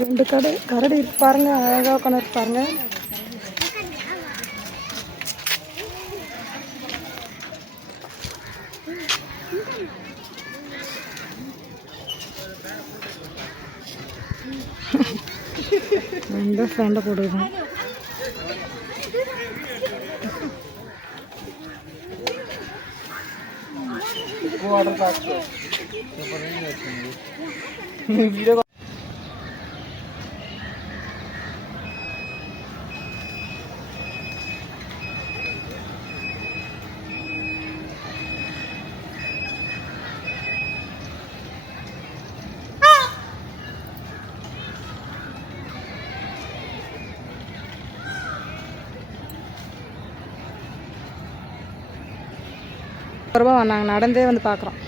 ரெண்டு கரடி இருப்பாருங்க, அழகாக உட்காந்து இருப்பாருங்க. ரொம்ப சண்டை போடுது. ரூபா நாங்கள் நடந்தே வந்து பார்க்குறோம்.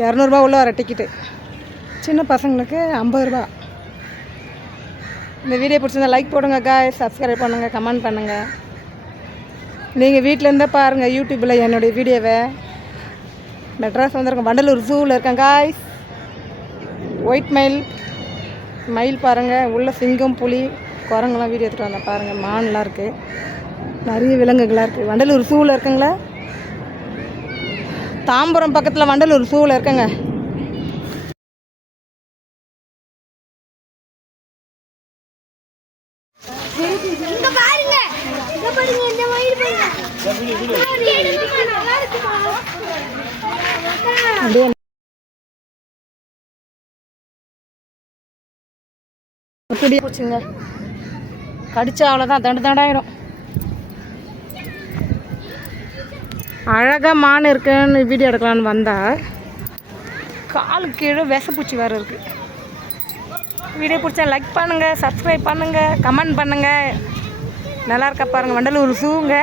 200 உள்ள வர டிக்கெட்டு. சின்ன பசங்களுக்கு 50 ரூபா. இந்த வீடியோ பிடிச்சிருந்தா லைக் போடுங்க காய்ஸ், சப்ஸ்கிரைப் பண்ணுங்கள், கமெண்ட் பண்ணுங்கள். நீங்கள் வீட்டிலேருந்தே பாருங்கள் யூடியூப்பில் என்னுடைய வீடியோவை. மெட்ராஸ் வந்திருக்கேன், வண்டலூர் ஜூவில் இருக்கேன் காய்ஸ். ஒயிட் மயில் பாருங்கள், உள்ள சிங்கம், புலி, குரங்கெல்லாம் வீடியோ எடுத்துகிட்டு வந்தேன் பாருங்கள். மான்லாம் இருக்குது, நிறைய விலங்குகளாக இருக்குது. வண்டலூர் ஜூவில் இருக்குங்களா, தாம்பரம் பக்கத்தில் வண்டலூர் ஜூவில் இருக்கங்க. போச்சுங்க, கடிச்சா அவ்வளோதான், தண்டாயிடும். அழகாக மான் இருக்குன்னு வீடியோ எடுக்கலான்னு வந்தால் காலு கீழே விஷப்பூச்சி வேறு இருக்குது. வீடியோ பிடிச்சா லைக் பண்ணுங்கள், சப்ஸ்கிரைப் பண்ணுங்கள், கமெண்ட் பண்ணுங்கள். நல்லா இருக்கா பாருங்கள், வண்டலூர் ஜூங்க,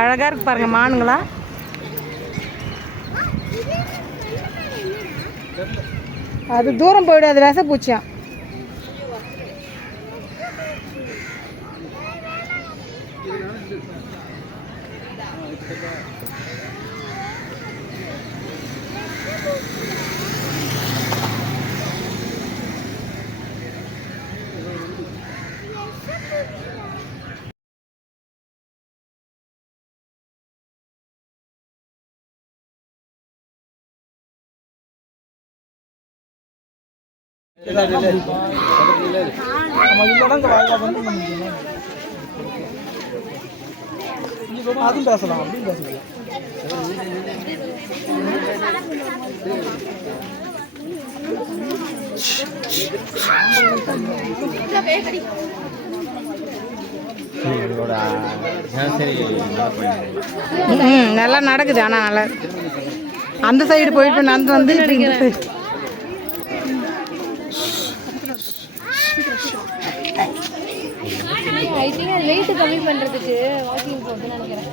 அழகாக இருக்கு பாருங்கள் மானுங்களா. அது தூரம் போய்டும், அது விஷப்பூச்சியாம். அதுவும் பேசலாம், அப்படின்னு பேசலாம். நல்லா நடக்குது. ஆனால் நல்லா அந்த சைடு போயிட்டு நடந்து வந்து ஐ திங்க் அது வெயிட் கம்மி பண்றதுக்கு வாக்கிங் போறதுன்னு நினைக்கிறேன்.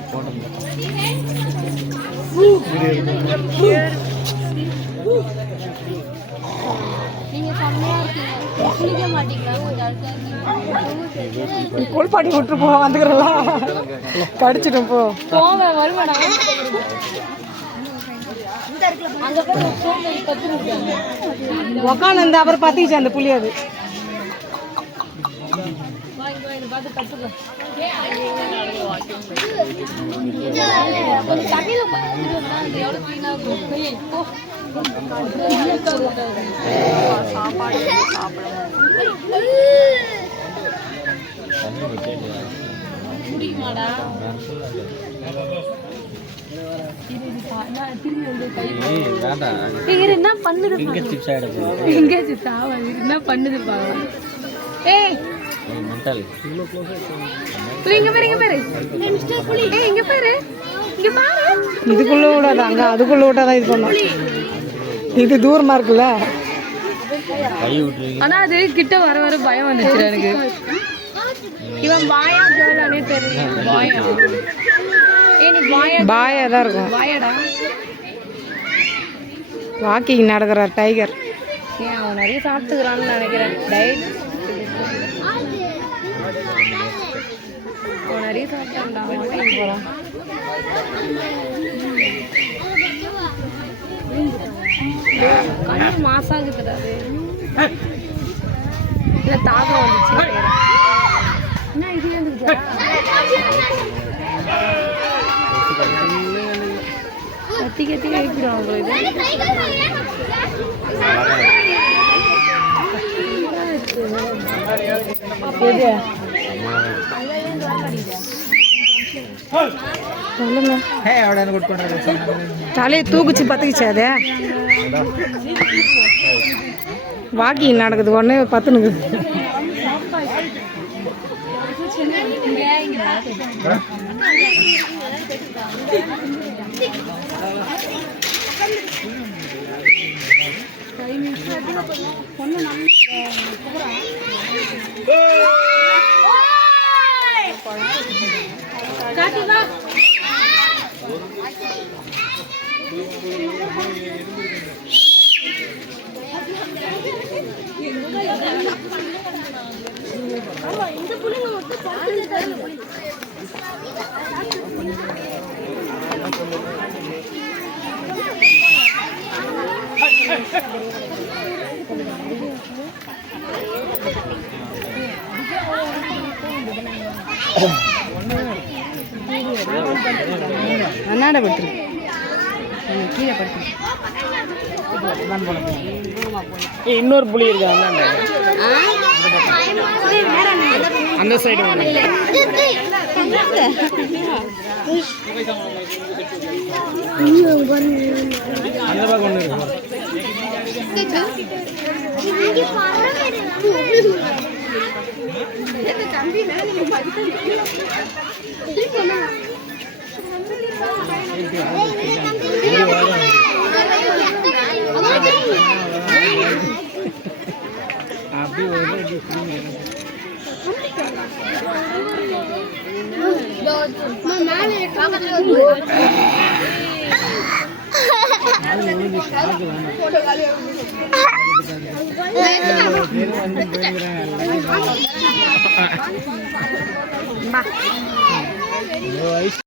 நீங்க செம்மையா இருக்கீங்க, குளிக்க மாட்டீங்களா? குளிப்பாட்டி விட்டு போ, வந்துக்கிறலாம் கடிச்சிடும் போ. போவேன், வருவேடா. உக்காந்து இந்த அப்புறம் பத்திச்சு அந்த புளி. அது என்ன பண்ணுது, என்ன பண்ணுது பாரு. ஏய் மெண்டல், இங்க பாரு, இங்க பாரு. ஏய் இங்க பாரு, இதுக்குள்ளே விடாது, அங்கே அதுக்குள்ளே விட்டாதான் இது பண்ணும். இது தூரமாக இருக்குல்ல. ஆனால் அது கிட்ட வர வர பயம் வந்துச்சு எனக்கு. இவன் பாயா கேர்ளானே தெரியல. பாயா பாயா தான் இருக்கும். பாயாடா வாக்கிங் நடக்கிறார் டைகர். ஏன் அவன் நிறைய சாப்பிட்டுக்கிறான்னு நினைக்கிறேன். டயட் அவன் நிறைய சாப்பிட்டான்டா. வாக்கிங் போகிறான். கண்ணு மாசாகுதுடா அது. இல்லை தாகம் வந்துச்சு. என்ன இது வந்துச்சா? கத்தி கத்தி வைக்கிறோம் உங்களுக்கு. சொல்லுங்க. தலையை தூக்குச்சு பத்துக்குச்சு. அது வாக்கிங் நடக்குது, உடனே பத்துனுக்குது. அண்ணாட படுத்துரு, கீழே படுத்து. இன்னொரு புளி இருக்கா அந்த சைடு அந்த பக்கம் ஒன்று அப்படி